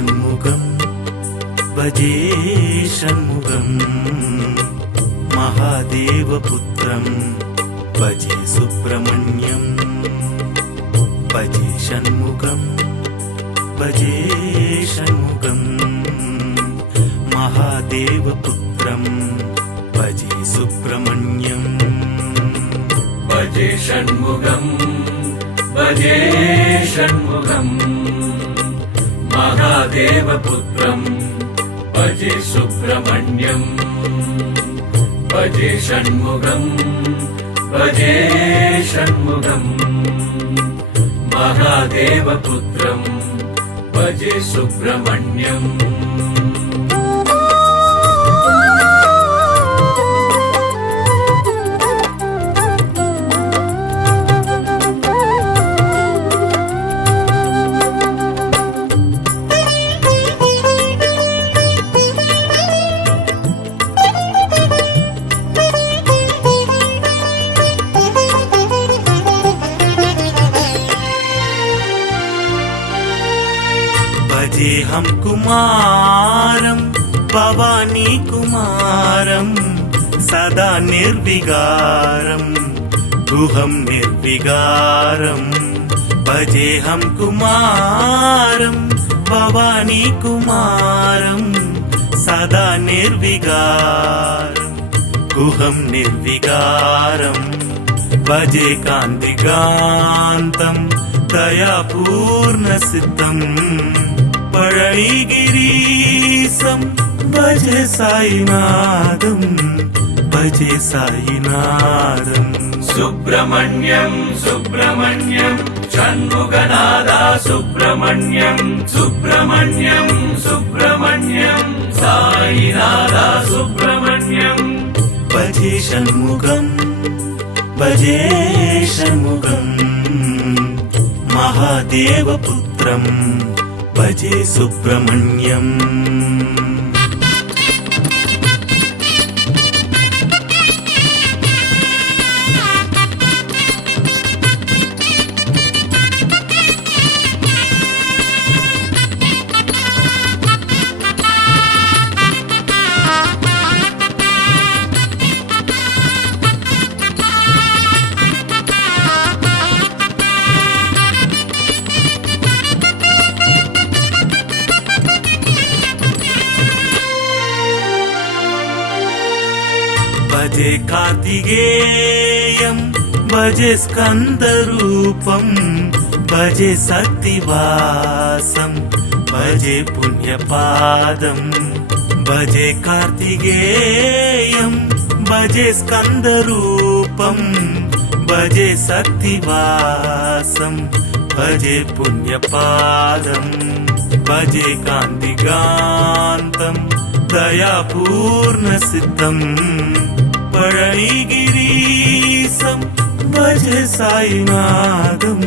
षण्मुखं भजे षण्मुखं महादेवपुत्रं भजे सुब्रह्मण्यं भजे षण्मुखं भजे षण्मुखं महादेवपुत्रं भजे सुब्रह्मण्यं भजे षण्मुखं भजे षण्मुखं महादेवपुत्रं भजे सुब्रह्मण्यं भजे षण्मुखं भजे षण्मुखं महादेवपुत्रं भजे सुब्रह्मण्यं भजेऽहं कुमारं भवानी कुमारं सदा निर्विकारं गुहं निर्विकारं भजेऽहं कुमारं भवानी कुमारं सदा निर्विकारं गुहं निर्विकारं भजे कान्तिकान्तं दयापूर्णसिद्धं पळनिगिरीशं भजे साईनाथं भजे साईनाथं सुब्रह्मण्यं सुब्रह्मण्यं षण्मुखनादा सुब्रह्मण्यं सुब्रह्मण्यं सुब्रह्मण्यं साईनादा सुब्रह्मण्यं भजे षण्मुखं भजे षण्मुखं महादेवपुत्रं भजे सुब्रह्मण्यं भजे कार्तिकेयं भजे स्कन्दरूपं भजे शक्तिवासं भजे पुण्यपादं भजे कार्तिकेयं भजे स्कन्दरूपं भजे शक्तिवासं भजे पुण्यपादं भजे कान्तिकान्तं दयापूर्णसिद्धं पळनिगिरीशं भजे साईनाथं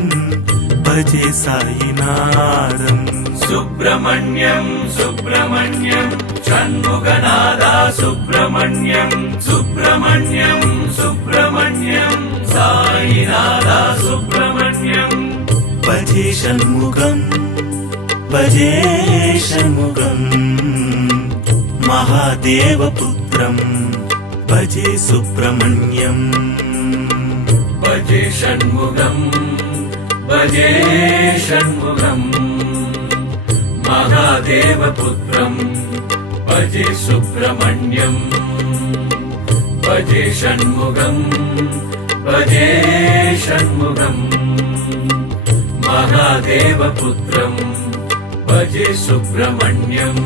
भजे साईनाथं सुब्रह्मण्यं सुब्रह्मण्यं षण्मुखनादा सुब्रह्मण्यं सुब्रह्मण्यं सुब्रह्मण्यं साईनादा सुब्रह्मण्यं भजे षण्मुखं भजे षण्मुखं महादेवपुत्रं भजे सुब्रह्मण्यं भजे षण्मुखं भजे षण्मुखं महादेवपुत्रं भजे सुब्रह्मण्यं भजे षण्मुखं भजे षण्मुखं महादेवपुत्रं भजे सुब्रह्मण्यं